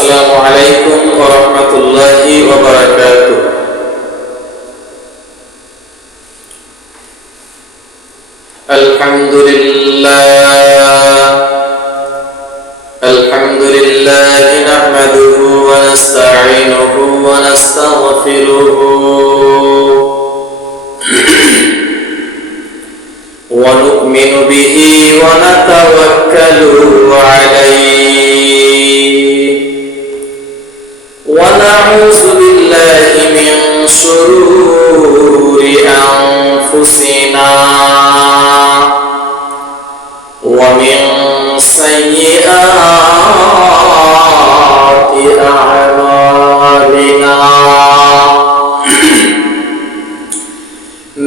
আসসালামু আলাইকুম ওয়া রাহমাতুল্লাহি ওয়া বারাকাতুহু। আলহামদুলিল্লাহ নাহমাদুহু ওয়া নাস্তাঈনুহু ওয়া নাস্তাগফিরুহু ওয়া নু'মিনু বিহি ওয়া নাতাওয়াক্কালু আলাইহি ওয়া নাউযু বিল্লাহি মিন শুরুরি আনফুসিনা ওয়া মিন সাইয়্যাতি আ'মালিনা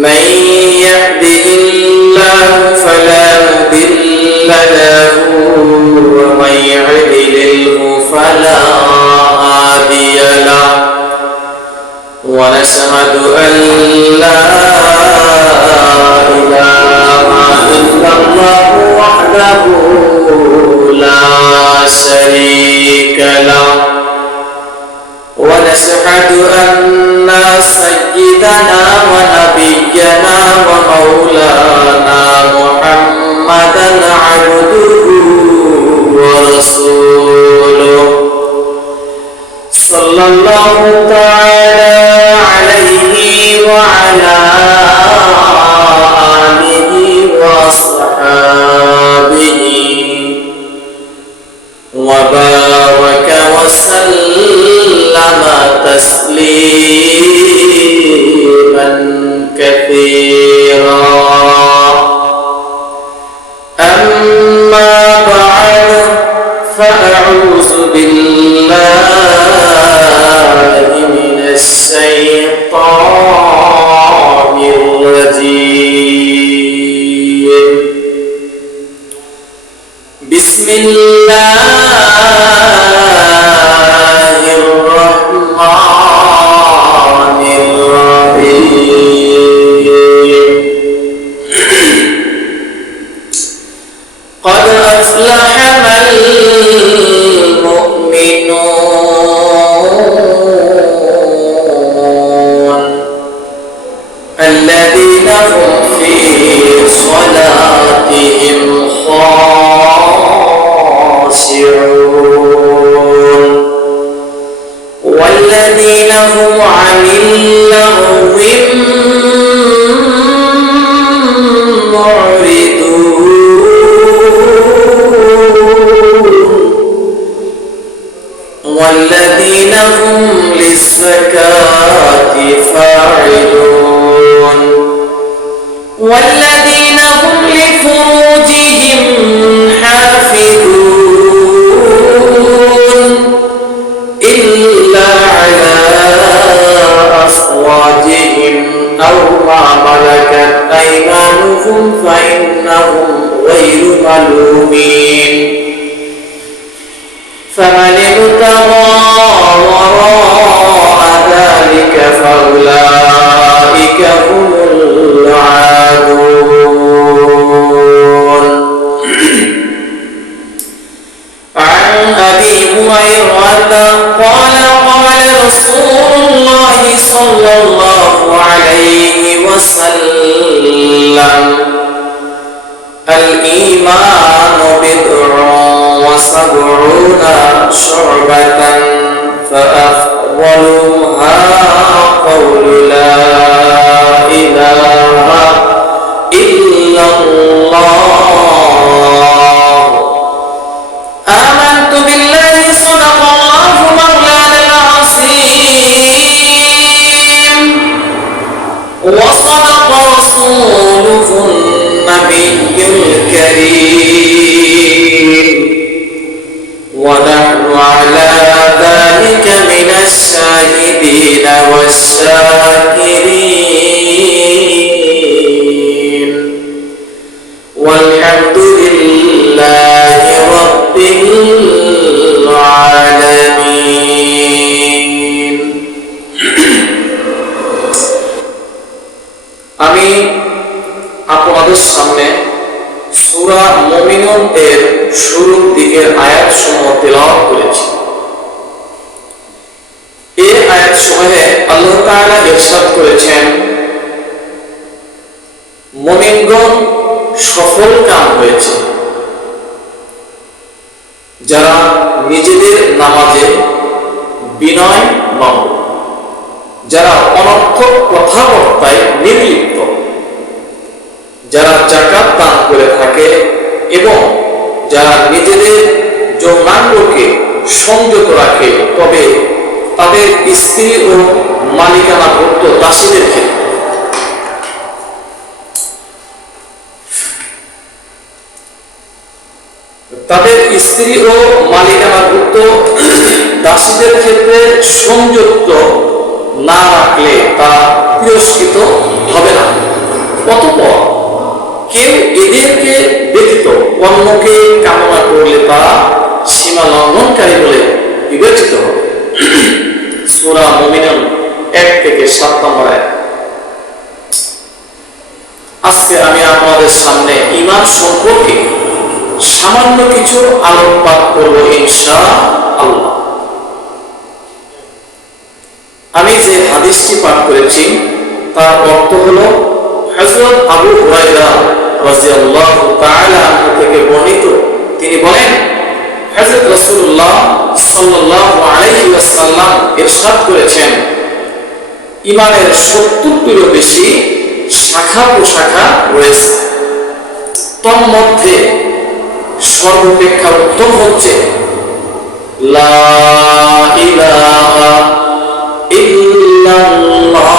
মান ইয়াহদিহিল্লাহু ফালা মুদিল্লা লাহু ওয়া মান ইউদ্লিলহু ফালা হাদিয়া লাহু ওয়া নাশহাদু আন লা ইলাহা ইল্লাল্লাহু ওয়াহদাহু লা শারীকা লাহু ওয়া নাশহাদু আন্না সাইয়্যিদানা ওয়া নাবিyyana ওয়া মাওলানা মুহাম্মাদান আবদুহু ওয়া রাসূলুহু সাল্লাল্লাহু তাআলা আলাইহি ওয়া আলা আলিহি ওয়া আসহাবিহি ওয়া বারাকা ওয়া সাল্লামা তাসলিমান কাসীরা আম্মা বা'দ ফাআউযু বিল্লাহি মিনাশ শাইতানির রাজীম বিসমিল্লাহির রহমানির রহিম قد أفلح المؤمنون الذين هم في صلاتهم خاشعون والذين هم عن اللغو والذين هم للزكاة فاعلون والذين هم لفروجهم حافظون إلا على أزواجهم أو ما ملكت أيمانهم فإنهم غير ملومين فمن ابتغى وراء ذلك فأولئك هم العادون عن أبي هريرة قال قال رسول الله صلى الله عليه وسلم الإيمان بضع وسبعون شعبة فأفضلها قول لا إله إلا الله آمنت بالله صدق الله مولانا العظيم وصدق رسوله النبي الكريم ونحن على ذلك من الشاهدين والشاكرين والحمد لله رب العالمين আমি আপনাদের সামনে সূরা মুমিনুন এর শুরুর দিকের আয়াতসমূহ তেলাওয়াত করেছি। সময়ে আল্লাহ তাআলা ইরশাদ করেছেন, মুমিনগণ সফল কাম হয়েছে যারা নিজেদের নামাজে বিনয় নম্র, যারা অনর্থক কথাবার্তায় নির্লিপ্ত, যারা যাকাত দান করে থাকে এবং যারা নিজেদের যৌনাঙ্গকে সংযত রাখে, তবে তাদের স্ত্রী ও মালিকানাভুক্ত দাসীদের ক্ষেত্রে দাসীদের ক্ষেত্রে সংযুক্ত না রাখলে তা তিরস্কৃত হবে না। অতঃপর কেউ এদেরকে ব্যতীত অন্যকে কামনা করলে তা সীমা লঙ্ঘনকারী বলে বিবেচিত হবে। সূরা মুমিনুন 1-7 নম্বর আয়াত। আজকে আমি আপনাদের সামনে ঈমান সম্পর্কে সামান্য কিছু আলোকপাত করব ইনশাআল্লাহ। আমি যে হাদিসটি পাঠ করেছি তার অর্থ হলো, হযরত আবু হুরায়রা রাদিয়াল্লাহু তাআলা আনহু থেকে বর্ণিত, তিনি বলেন, হযরত রাসূলুল্লাহ সাল্লাল্লাহু আলাইহি ওয়াসাল্লাম ইরশাদ করেছেন, ঈমানের 70টিরও বেশি শাখা প্রশাখা রয়েছে, তন্মধ্যে সর্বাপেক্ষা উত্তম হচ্ছে লা ইলাহা ইল্লাল্লাহ।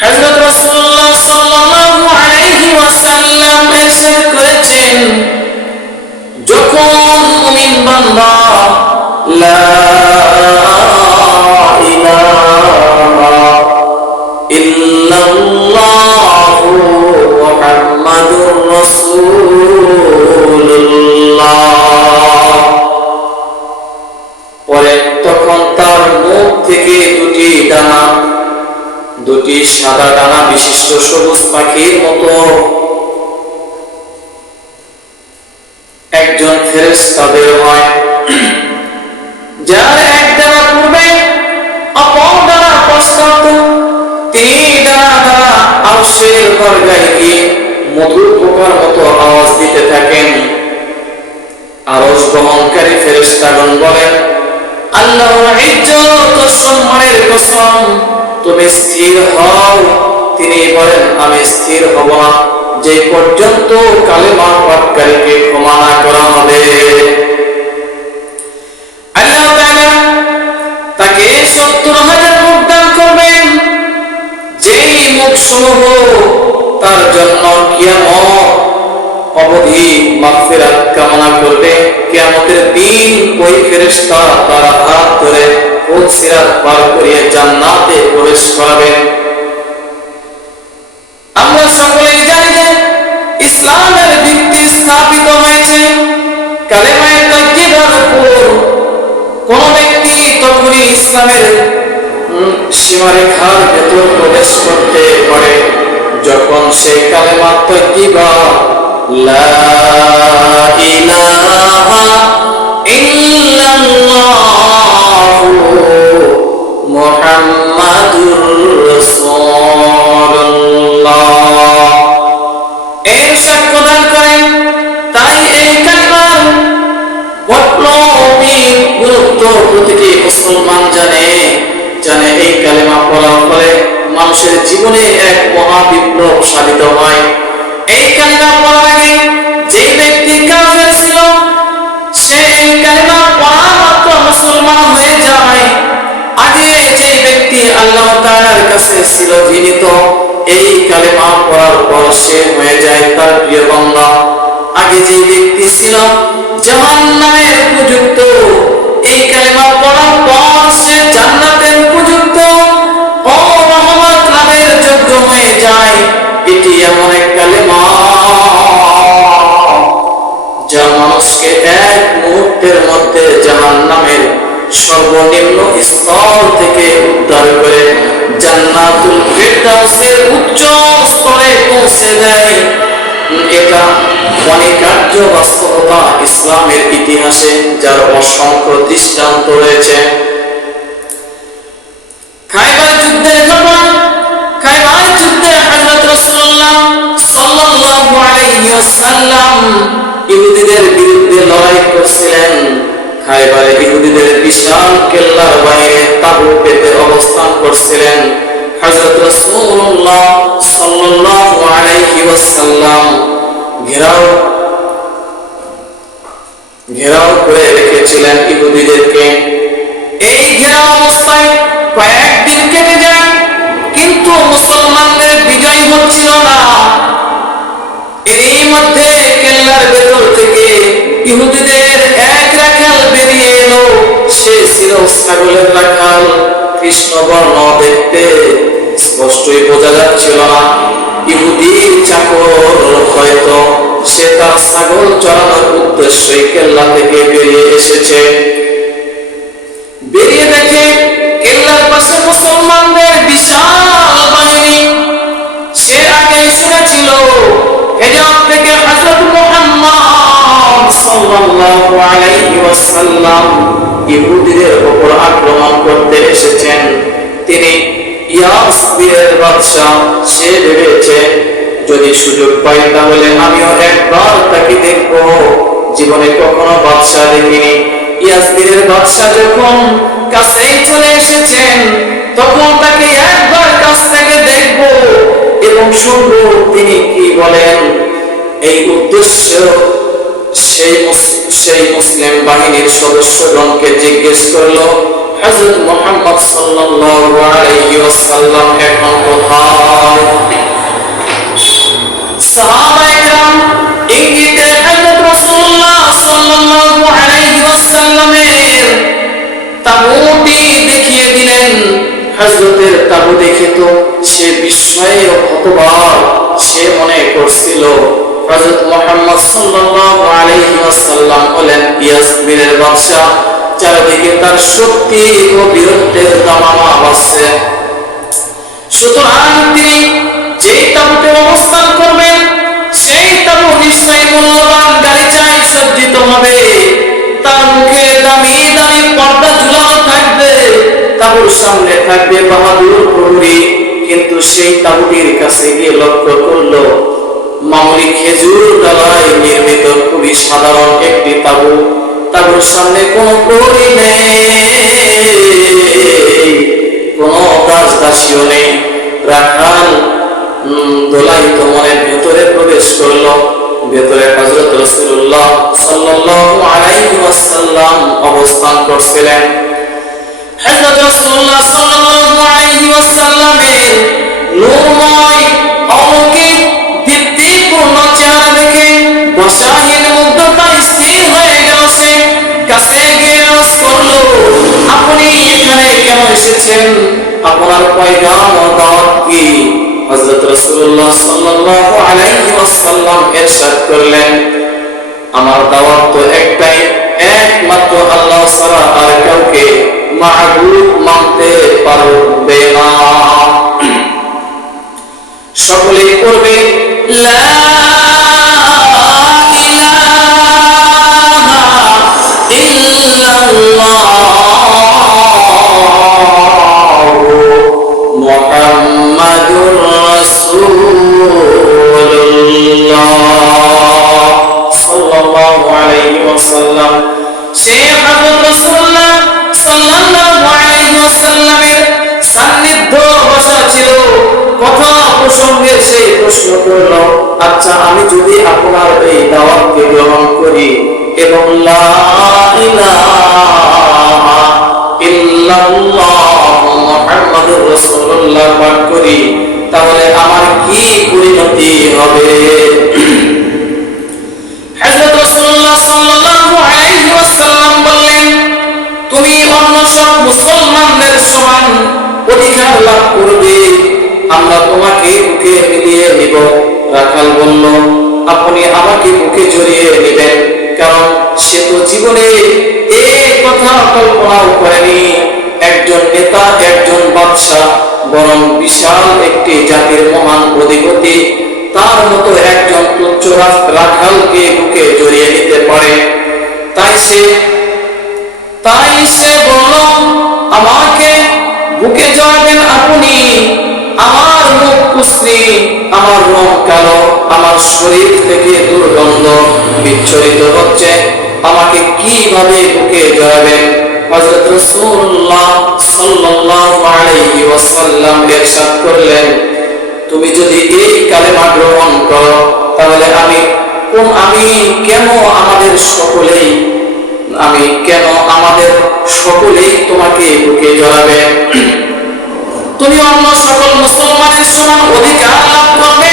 হযরত রাসূলুল্লাহ সাল্লাল্লাহু আলাইহি ওয়াসাল্লাম ইরশাদ করেছেন, যখন মুমিন বান্দা লা দুটি সাদা ডানা বিশিষ্ট সবুজ পাখির মতো একজন ফেরেশতা বের হয়, যার এক ডানা পূর্বে অপর ডানা পশ্চাৎ, তিনি ডানা দ্বারা আরশের দরগায় গিয়ে মধুর পোকার মতো আওয়াজ দিতে থাকেন। আরশ বহনকারী ফেরেশতাগণ বলেন, আল্লাহর ইজ্জত ও সম্মানের কসম, তুমি স্থির হও। তিনি বলেন, আমি স্থির হব না যে পর্যন্ত কালেমা পাঠকারীকে ক্ষমা না করা হবে। আল্লাহ তাআলা তাকে 70,000 মুখ দান করবেন, যেই মুখসমূহ তার জন্য কিয়ামত অবধি মাগফিরাত কামনা করবে। কিয়ামতের দিন ওই ফেরেশতা তার হাত ধরে সিরাত পার করিয়ে জান্নাতে প্রবেশ করাবেন। আমরা সকলেই জানি যে ইসলামের ভিত্তি স্থাপিত হয়েছে কালেমায়ে তাইয়্যিবার উপর। কোন ব্যক্তি তখনই ইসলামের সীমারেখার ভেতর প্রবেশ করতে পারে যখন সে কালেমা তাইয়্যিবা লা ইলাহা ইল্লাল্লাহ মুহাম্মাদুর রাসূলুল্লাহ এর সাক্ষ্য দান করেন। তাই এই কালেমার বড় গুরুত্ব প্রতিটি মুসলমান জানে। এই কালেমা পড়ার ফলে মানুষের জীবনে এক মহা বিপ্লব সাধিত হয়। এই কালেমা পড়ার আগে যে ব্যক্তি কাফের ছিল, সে এই কালেমা পড়া মাত্র মুসলমান হয়ে যায়। আগে যে ব্যক্তি আল্লাহ তাআলার কাছে ছিল ঘৃণিত, এই কালেমা পড়ার পর সে হয়ে যায় তার প্রিয় বান্দা। আগে যে ব্যক্তি ছিল জাহান্নামের উপযুক্ত, এই কালেমা পড়ার পর সে জান্নাতের উপযুক্ত ও রহমত লাভের যোগ্য হয়ে যায়। এটি এমন এক কালেমা যা মানুষকে এক মুহূর্তের মধ্যে জাহান্নামের সর্বনিম্ন স্তর থেকে উদ্ধার করে জান্নাতুল ফিরদাউসের উচ্চ স্তরে পৌঁছে দেয়। এটা অনিকার্য বাস্তবতা ইসলামের ইতিহাসে, যার অসংখ্য দৃষ্টান্ত রয়েছে। খায়বার যুদ্ধের ঘটনা। খায়বার যুদ্ধে হযরত রাসূলুল্লাহ সাল্লাল্লাহু আলাইহি ওয়াসাল্লাম ইহুদিদের বিরুদ্ধে লড়াই করছিলেন। খায়বারে ইহুদিদের বিশাল কেল্লার বাইরে তাঁবু পেতে অবস্থান করছিলেন। হযরত রাসূলুল্লাহ সাল্লাল্লাহু আলাইহি ওয়াসাল্লাম ঘেরাও করে রেখেছিলেন ইহুদিদেরকে। এই ঘেরাও অবস্থায় কয়েকদিন কেটে যায়, কিন্তু মুসলমানদের বিজয় হচ্ছিল না। এরই মধ্যে কেল্লার ভেতর থেকে ইহুদিদের এক রাখাল বেরিয়ে এলো। সে ছিল ছাগলের রাখাল, কৃষ্ণবর্ণ দেখতে, স্পষ্টই বোঝা যাচ্ছিল না ইহুদির চাকর। হয়তো সে তার ছাগল চড়ানোর উদ্দেশ্যে কেল্লা থেকে বেরিয়ে এসেছে। বেরিয়ে দেখে কেল্লার পাশে মুসলমানদের বিশাল বাহিনী। সে আগেই শুনেছিল হেজাব থেকে হযরত মুহাম্মদ সাল্লাল্লাহু আলাইহি ওয়াসাল্লাম ইহুদিদের উপর আক্রমণ করতে এসেছেন। তিনি ইয়াসবিরের বাদশা। সে ভেবেছে যদি সুযোগ পাই তাহলে আমিও একবার তাকে দেখব। জীবনে কখনো বাদশা দেখিনি। ইয়াসবিরের বাদশা যখন কাছেই চলে এসেছেন, তখন তাকে একবার কাছ থেকে দেখব এবং শুনব তিনি কি বলেন। এই উদ্দেশ্য সেই মুসলিম বাহিনীর সদস্যগণকে জিজ্ঞেস করলো, হযরত মুহাম্মদ সাল্লাল্লাহু আলাইহি ওয়াসাল্লাম এখন কোথায়? সাহাবায়ে কেরাম ইঙ্গিতে হযরত রাসূলুল্লাহ সাল্লাল্লাহু আলাইহি ওয়াসাল্লামের তাঁবুটি দেখিয়ে দিলেন। হযরতের তাঁবু দেখে তো সে বিস্ময়ে হতবাক। সে মনে করছিল হযরত মুহাম্মদ সাল্লাল্লাহু আলাইহি ওয়াসাল্লাম হলেন ইয়াসবিরের বাদশা। চারিদিকে তার শক্তি ও বীরত্বের দামামা বাজছে। সুতরাং তিনি যেই তাঁবুতে অবস্থান করবেন, সেই তাঁবু নিশ্চয়ই মূল্যবান গালিচায় সজ্জিত হবে। তার মুখে দামি দামি পর্দা ঝুলানো থাকবে, তাঁবুর সামনে থাকবে বাহাদুর প্রহরী। কিন্তু সেই তাঁবুটির কাছে গিয়ে লক্ষ্য করলো মামুলি খেজুর ডালায় নির্মিত খুবই সাধারণ একটি তাঁবু। তাঁবুর সামনে কোনো প্রহরী নেই, কোনো দাস দাসীও নেই। রাখাল দোলায়িত মনের ভেতরে প্রবেশ করলো। ভেতরে হযরত রাসূলুল্লাহ সাল্লাল্লাহু আলাইহি ওয়াসাল্লাম অবস্থান করছিলেন। হযরত রাসূলুল্লাহ সাল্লাল্লাহু আলাইহি ওয়াসাল্লামের নূরময় অলৌকিক দীপ্তিপূর্ণ চেহারা দেখে বসাহীন মুগ্ধতা স্থির হয়ে গেল। সে কাছে গিয়ে আরজ করলো, আপনি এখানে কেন এসেছেন? আপনার পয়গাম ও দাওয়াত কি? হযরত রাসূলুল্লাহ সাল্লাল্লাহু আলাইহি ওয়াসাল্লাম ইরশাদ করলেন, আমার দাওয়াত তো একটাই, একমাত্র আল্লাহ ছাড়া আর কাউকে মাবুদ মানতে পারবে না। সকলেই পড়বে লা ইলাহা ইল্লাল্লাহু মুহাম্মাদুর রাসূলুল্লাহ সাল্লাল্লাহু আলাইহি ওয়াসাল্লাম। সে হযরত রাসূলুল্লাহ সাল্লাল্লাহু আলাইহি ওয়াসাল্লামের সান্নিধ্য বসা ছিল। কথা প্রসঙ্গে সে প্রশ্ন করল, আচ্ছা আমি যদি আপনার এই দাওয়াতকে গ্রহণ করি এবং লা ইলাহা ইল্লাল্লাহু মুহাম্মাদুর রাসূলুল্লাহ পাঠ করি, তাহলে আমার কি পরিণতি হবে? হযরত রাসূলুল্লাহ সাল্লাল্লাহু আলাইহি ওয়াসাল্লাম বললেন, তুমি অন্য সব মুসলমানদের সমান অধিকার লাভ করবে। আমরা তোমাকে বুকে মিলিয়ে নিব। রাখাল বলল, আপনি আমাকে বুকে জড়িয়ে নেবেন, কারণ সে তো জীবনে এই কথা কল্পনাও করেনি। একজন নেতা, একজন বাদশা, বরং বিশাল একটি জাতির মহান অধিপতি, তার মতো একজন তুচ্ছ রাখালকে বুকে জড়িয়ে নিতে পারে। তাই সে বলল, আমাকে বুকে জড়াবেন আপনি? আমার মুখ কুঁচনি, আমার রং কালো, আমার শরীর থেকে দুর্গন্ধ বিচ্ছুরিত হচ্ছে, আমাকে কিভাবে বুকে জড়াবেন? হযরত রাসূলুল্লাহ সাল্লাল্লাহু আলাইহি ওয়াসাল্লাম ইরশাদ করলেন, তুমি যদি এই কালেমা গ্রহণ করো তাহলে আমি কেন আমাদের সকলেই তোমাকে বুকে জড়াবে? তুমি অন্য সকল মুসলমানের সমান অধিকার লাভ করবে।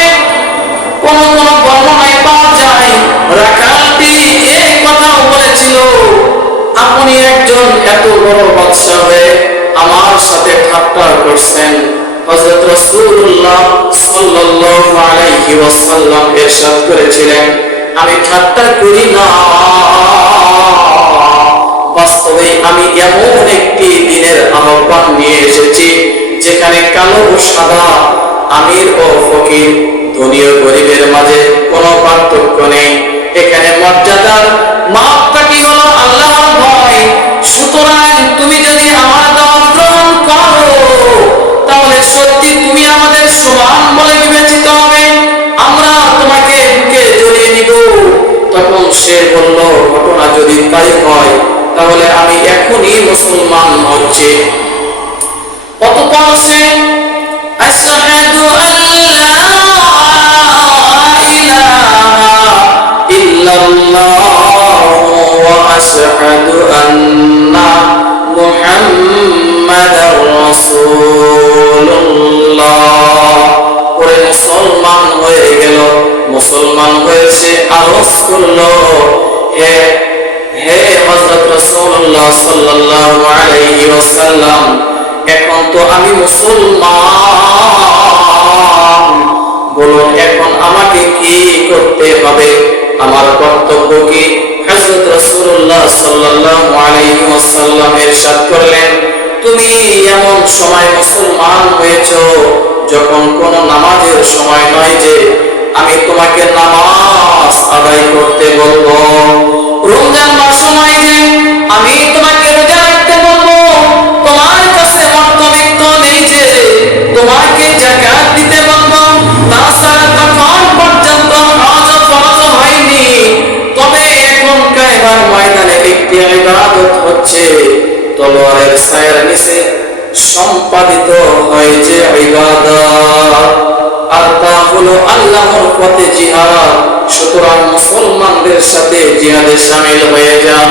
কোন বর্ণনায় পাওয়া যায় রাখালটি এই কথাও বলেছিল, আপনি একজন এত বড় বাদশা হয়ে আমার সাথে ঠাট্টা করছেন। হযরত রাসূলুল্লাহ সাল্লাল্লাহু আলাইহি ওয়াসাল্লাম ইরশাদ করেছিলেন, আমি ঠাট্টা করি না, বাস্তবে আমি এমন একটি দিনের আহ্বান নিয়ে এসেছি যেখানে কালো ও সাদা, আমির ও ফকির, ধনী ও গরিবের মাঝে কোনো পার্থক্য নেই। এখানে মর্যাদার মাপকাঠি হলো আল্লাহর ভয়। সুতরাং তুমি যদি আমার দাওয়াত গ্রহণ করো তাহলে সত্যি তুমি আমাদের সমান বলে বিবেচিত হবে, আমরা তোমাকে বুকে জড়িয়ে নিব। তখন সে বলল, ঘটনা যদি তাই হয় তাহলে আমি এখনই মুসলমান হচ্ছি। অতঃপর সে আশহাদু আল্লা ইলাহা ইল্লাল্লাহু ওয়া আশহাদু আন্না মুহাম্মাদার রাসূলুল্লাহ পরে মুসলমান হয়ে গেল। মুসলমান হয়ে সে আরজ করল, হে হযরত রাসূলুল্লাহ সাল্লাল্লাহু আলাইহি ওয়াসাল্লাম, এখন তো আমি মুসলমান, বলুন এখন আমাকে কি করতে হবে, আমার কর্তব্য কি? হযরত রাসূলুল্লাহ সাল্লাল্লাহু আলাইহি ওয়াসাল্লাম ইরশাদ করলেন, তুমি এমন সময় মুসলমান হয়েছো যখন কোনো নামাজের সময় নয় যে আমি তোমাকে নামাজ আদায় করতে বলবো, রমজান মাস নয় যে আমি তোমাকে রোজা রাখতে বলবো, তোমার কাছে অর্থবিত্ত নেই যে তোমাকে যাকাত দিতে বলবো, তাছাড়া তখন পর্যন্ত হজ ফরজ হয়নি। তবে এখন কায়বার ময়দানে একটি ইবাদত হচ্ছে, তলোয়ারের ছায়ার নিচে সম্পাদিত হয় যে ইবাদত, আর তা হলো আল্লাহর পথে জিহাদ। সুতরাং মুসলমানদের সাথে জিহাদে শামিল হয়ে যান।